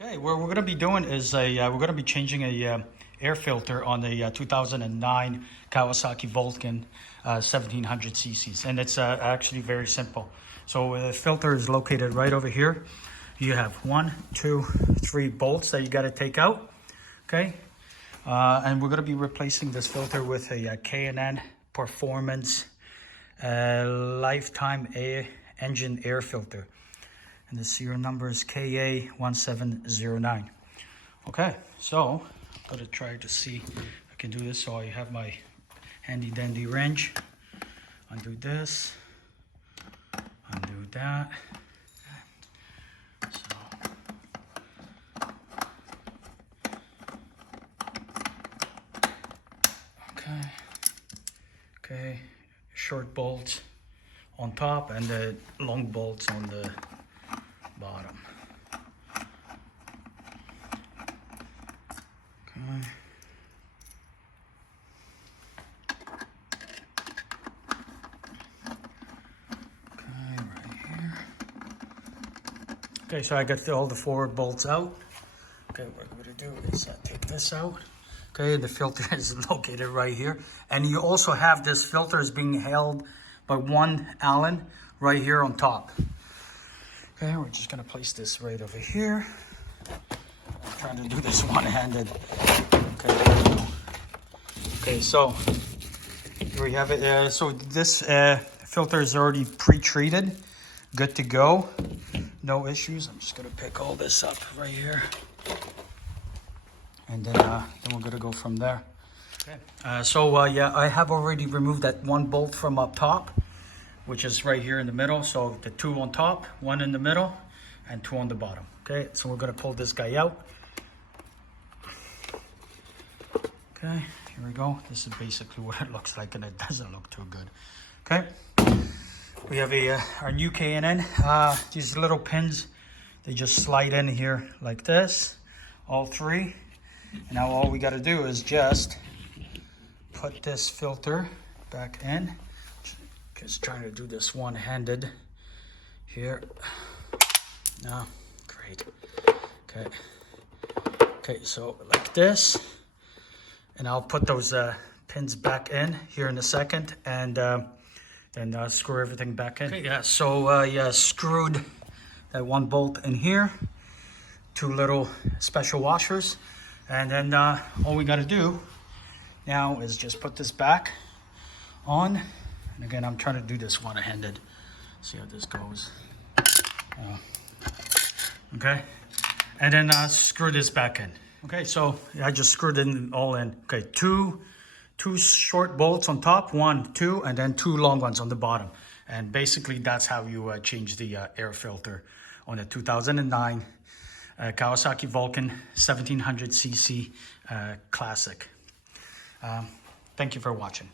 Okay, what we're going to be doing is we're going to be changing a air filter on the 2009 Kawasaki Vulcan 1700 cc's, and it's actually very simple. So the filter is located right over here. You have 1, 2, 3 bolts that you got to take out. Okay, and we're going to be replacing this filter with a K&N Performance lifetime engine air filter. And the serial number is KA1709. Okay, so I'm gonna try to see if I can do this. So I have my handy dandy wrench. Undo this, undo that. So, okay, short bolts on top and the long bolts on the bottom. Okay. Okay, right here. Okay, so I got all the forward bolts out. Okay, what I'm gonna do is take this out. Okay, the filter is located right here. And you also have this filter is being held by one Allen right here on top. Okay, we're just gonna place this right over here. I'm trying to do this one-handed. Okay, there we go. Okay, so here we have it. So this filter is already pre-treated, good to go, no issues. I'm just gonna pick all this up right here, and then we're gonna go from there. Okay. Yeah, I have already removed that one bolt from up top, which is right here in the middle. So the 2 on top, 1 in the middle, and 2 on the bottom. Okay, so we're gonna pull this guy out. Okay, here we go. This is basically what it looks like, and it doesn't look too good. Okay, we have our new K&N. These little pins, they just slide in here like this, all 3. And now all we gotta do is just put this filter back in. Just trying to do this one-handed here. No, great. Okay, so like this, and I'll put those pins back in here in a second, and then screw everything back in. Okay, yeah, so screwed that one bolt in here, 2 little special washers, and then all we got to do now is just put this back on. And again, I'm trying to do this one-handed. See how this goes. Okay, and then screw this back in. Okay, so I just screwed it all in. Okay, two short bolts on top, 1, 2, and then 2 long ones on the bottom. And basically, that's how you change the air filter on a 2009 Kawasaki Vulcan 1700 cc Classic. Thank you for watching.